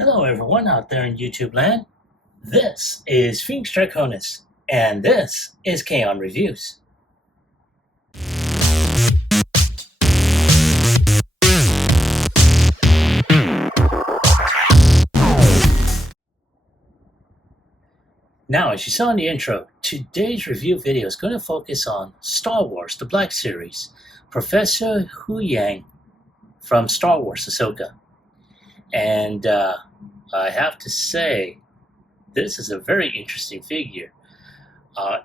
Hello, everyone out there in YouTube land. This is Phoenix Draconis, and this is Kaon Reviews. Now, as you saw in the intro, today's review video is going to focus on Star Wars, the Black Series, Professor Huyang from Star Wars Ahsoka. And I have to say, this is a very interesting figure.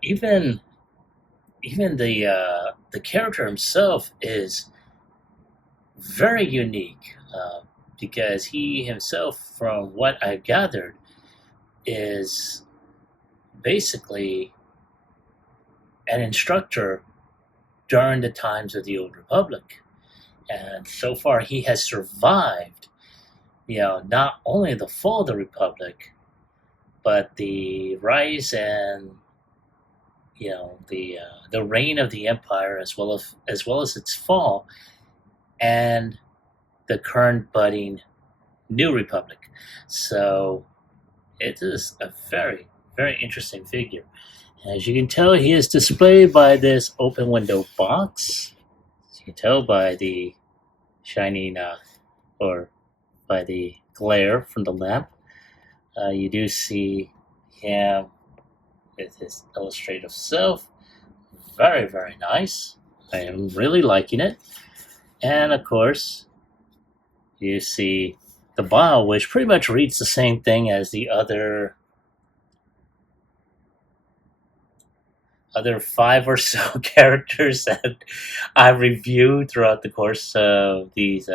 Even the character himself is very unique because he himself, from what I've gathered, is basically an instructor during the times of the Old Republic. And so far, he has survived, not only the fall of the Republic, but the rise and the reign of the Empire, as well as its fall, and the current budding New Republic. So it is a very, very interesting figure. As you can tell, he is displayed by this open window box. As you can tell by the shining, or by the glare from the lamp. You do see him with his illustrative self. Very, very nice. I am really liking it. And of course, you see the bio, which pretty much reads the same thing as the other 5 or so characters that I reviewed throughout the course of these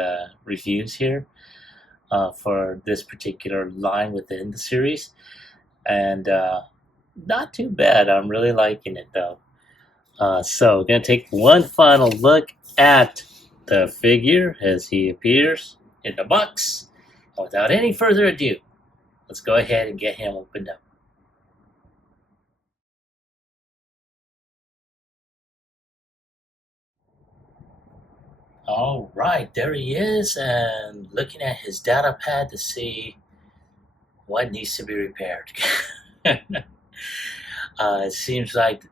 reviews here for this particular line within the series. And not too bad. I'm really liking it though. So we're going to take one final look at the figure as he appears in the box. And without any further ado, let's go ahead and get him opened up. All right, there he is, and looking at his data pad to see what needs to be repaired. It seems like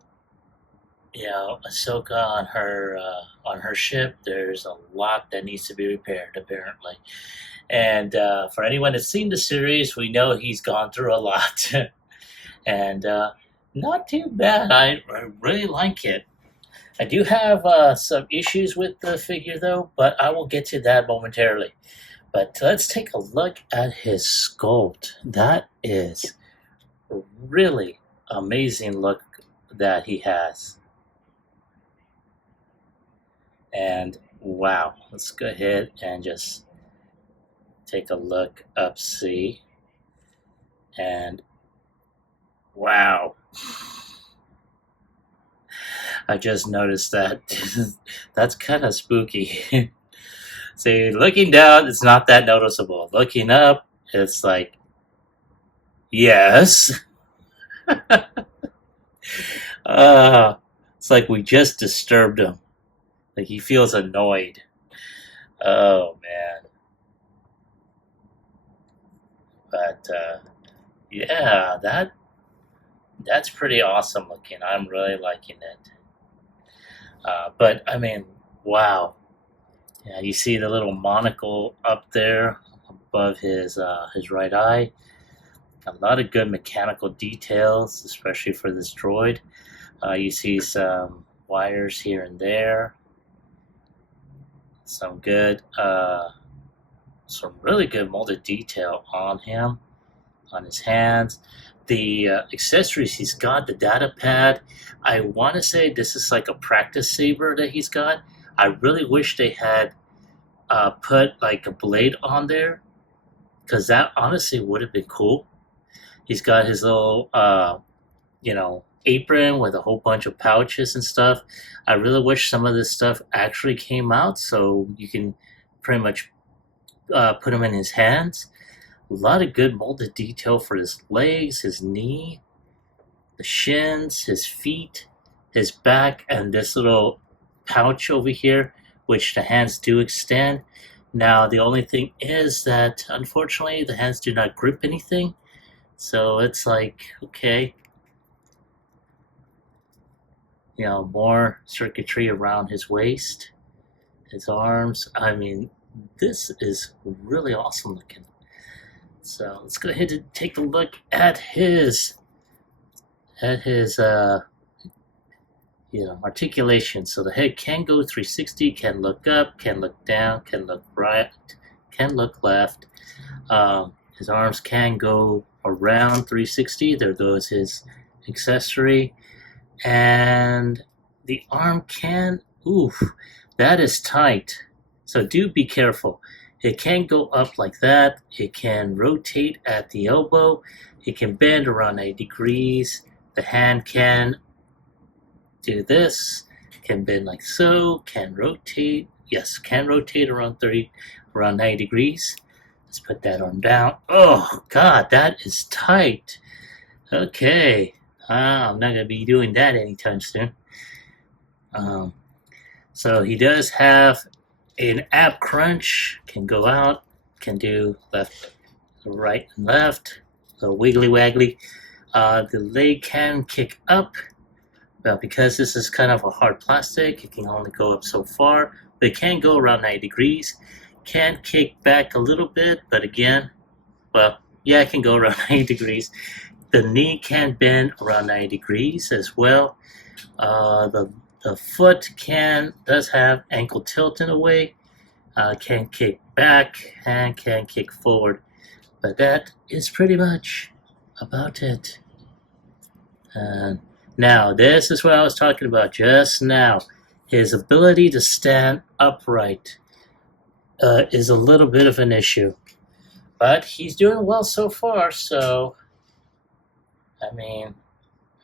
Ahsoka on her ship. There's a lot that needs to be repaired, apparently. And for anyone that's seen the series, we know he's gone through a lot, and not too bad. I really like it. I do have some issues with the figure, though, but I will get to that momentarily. But let's take a look at his sculpt. That is a really amazing look that he has. And wow, let's go ahead and just take a look up, see. And wow. I just noticed that that's kind of spooky. See, looking down, it's not that noticeable. Looking up, it's like, yes. It's like we just disturbed him. Like he feels annoyed. Oh, man. But, yeah, that's pretty awesome looking. I'm really liking it. But I mean, wow. Yeah, you see the little monocle up there above his right eye. A lot of good mechanical details, especially for this droid. You see some wires here and there. Some really good molded detail on him, on his hands. The accessories he's got, the data pad, I want to say this is like a practice saber that he's got. I really wish they had put like a blade on there, because that honestly would have been cool. He's got his little, apron with a whole bunch of pouches and stuff. I really wish some of this stuff actually came out so you can pretty much put him in his hands. A lot of good molded detail for his legs, his knee, the shins, his feet, his back, and this little pouch over here, which the hands do extend. Now, the only thing is that unfortunately the hands do not grip anything. So it's like, okay, more circuitry around his waist, his arms. I mean, this is really awesome looking. So let's go ahead and take a look at his articulation. So the head can go 360, can look up, can look down, can look right, can look left. His arms can go around 360. There goes his accessory. And the arm can, oof, that is tight. So do be careful. It can go up like that. It can rotate at the elbow. It can bend around 90 degrees. The hand can do this, can bend like so, can rotate. Yes, can rotate around 90 degrees. Let's put that arm down. Oh, God, that is tight. Okay. I'm not going to be doing that anytime soon. So he does have an ab crunch, can go out, can do left, right, and left, a wiggly waggly. The leg can kick up, but because this is kind of a hard plastic, it can only go up so far, but it can go around 90 degrees. Can kick back a little bit, but again, well, yeah, it can go around 90 degrees. The knee can bend around 90 degrees as well. The foot does have ankle tilt in a way. Can kick back and can kick forward. But that is pretty much about it. Now, this is what I was talking about just now. His ability to stand upright is a little bit of an issue. But he's doing well so far, so I mean,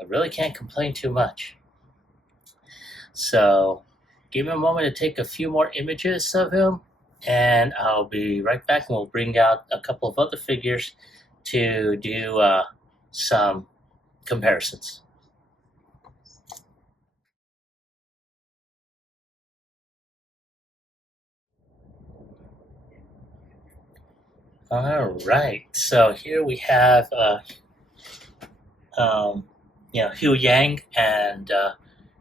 I really can't complain too much. So, give me a moment to take a few more images of him, and I'll be right back, and we'll bring out a couple of other figures to do some comparisons. All right, so here we have Huyang, and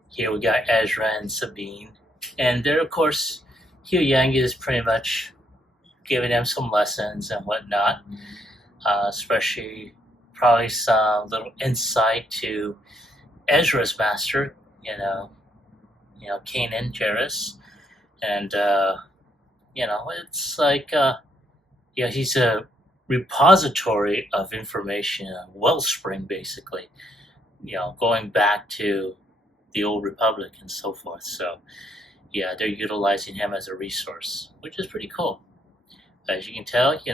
here we got Ezra and Sabine. And there, of course, Huyang is pretty much giving them some lessons and whatnot, especially probably some little insight to Ezra's master, Kanan Jarrus. And, it's like, he's a repository of information, a wellspring, basically, going back to the old Republic and so forth. So, yeah, they're utilizing him as a resource, which is pretty cool. As you can tell, he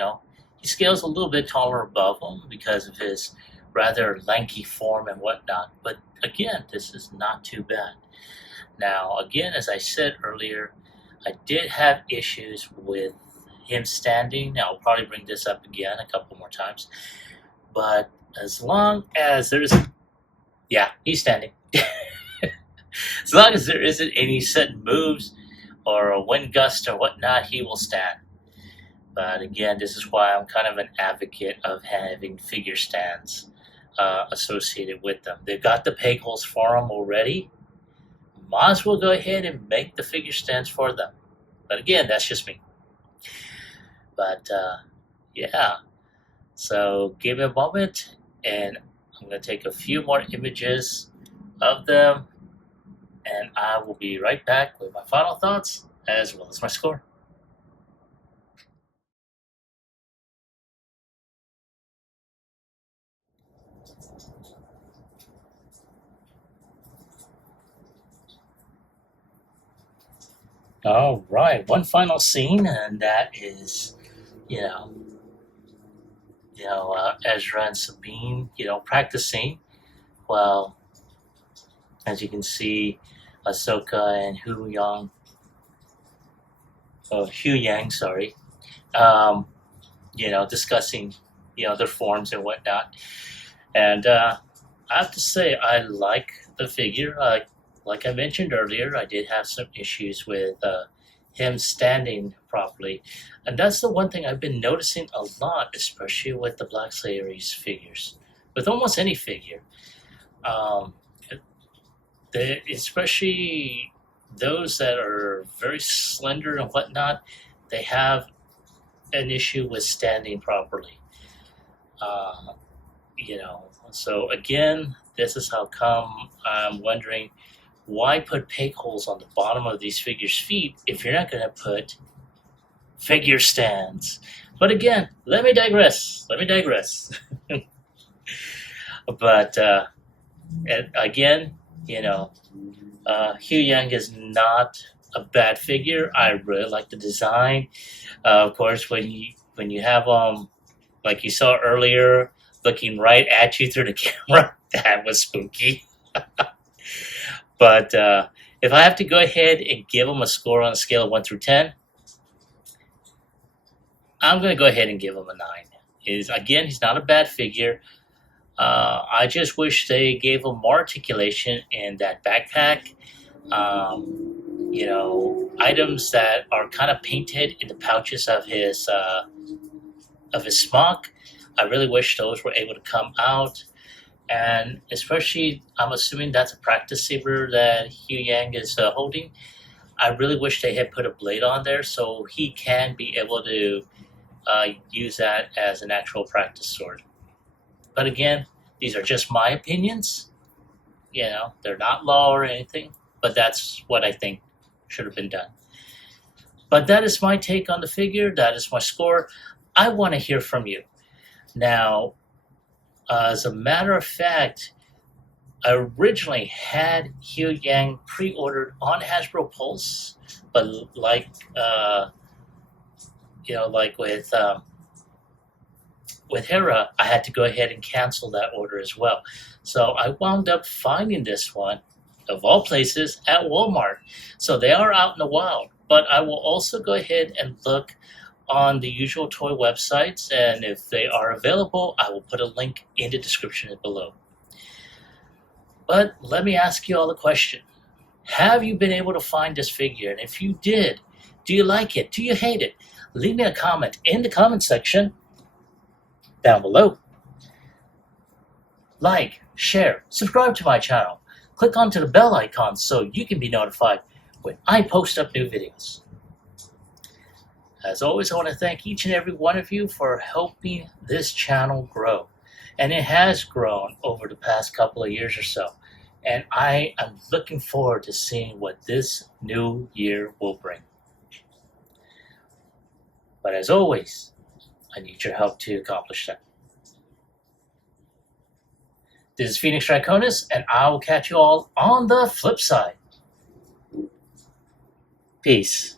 scales a little bit taller above them because of his rather lanky form and whatnot. But again, this is not too bad. Now, again, as I said earlier, I did have issues with him standing. I'll probably bring this up again a couple more times. But as long as he's standing. As long as there isn't any sudden moves or a wind gust or whatnot, he will stand. But again, this is why I'm kind of an advocate of having figure stands associated with them. They've got the peg holes for them already. Might as well go ahead and make the figure stands for them. But again, that's just me. But yeah, so give me a moment, and I'm going to take a few more images of them, and I will be right back with my final thoughts as well as my score. All right, one final scene, and that is, Ezra and Sabine, practicing. Well, as you can see, Ahsoka and Huyang, sorry, discussing, their forms and whatnot. And I have to say, I like the figure. Like I mentioned earlier, I did have some issues with him standing properly. And that's the one thing I've been noticing a lot, especially with the Black Series figures. With almost any figure. Um, especially those that are very slender and whatnot, they have an issue with standing properly. Uh, so again, this is how come I'm wondering why put peg holes on the bottom of these figures' feet if you're not going to put figure stands. But again, let me digress. But again, Huyang is not a bad figure. I really like the design. Of course, when you have like you saw earlier, looking right at you through the camera, that was spooky. But if I have to go ahead and give him a score on a scale of 1 through 10, I'm going to go ahead and give him a 9. He's not a bad figure. I just wish they gave him more articulation in that backpack. Items that are kind of painted in the pouches of his smock. I really wish those were able to come out. And especially, I'm assuming that's a practice saber that Huyang is holding. I really wish they had put a blade on there so he can be able to use that as an actual practice sword. But again, these are just my opinions. They're not law or anything, but that's what I think should have been done. But that is my take on the figure. That is my score. I want to hear from you. Now, as a matter of fact, I originally had Huyang pre-ordered on Hasbro Pulse, but like with Hera, I had to go ahead and cancel that order as well. So I wound up finding this one, of all places, at Walmart. So they are out in the wild. But I will also go ahead and look on the usual toy websites, and if they are available, I will put a link in the description below. But let me ask you all a question. Have you been able to find this figure? And if you did, do you like it? Do you hate it? Leave me a comment in the comment section down below. Like, share, subscribe to my channel. Click onto the bell icon so you can be notified when I post up new videos. As always, I want to thank each and every one of you for helping this channel grow. And it has grown over the past couple of years or so. And I am looking forward to seeing what this new year will bring. But as always, I need your help to accomplish that. This is Phoenix Draconis, and I will catch you all on the flip side. Peace.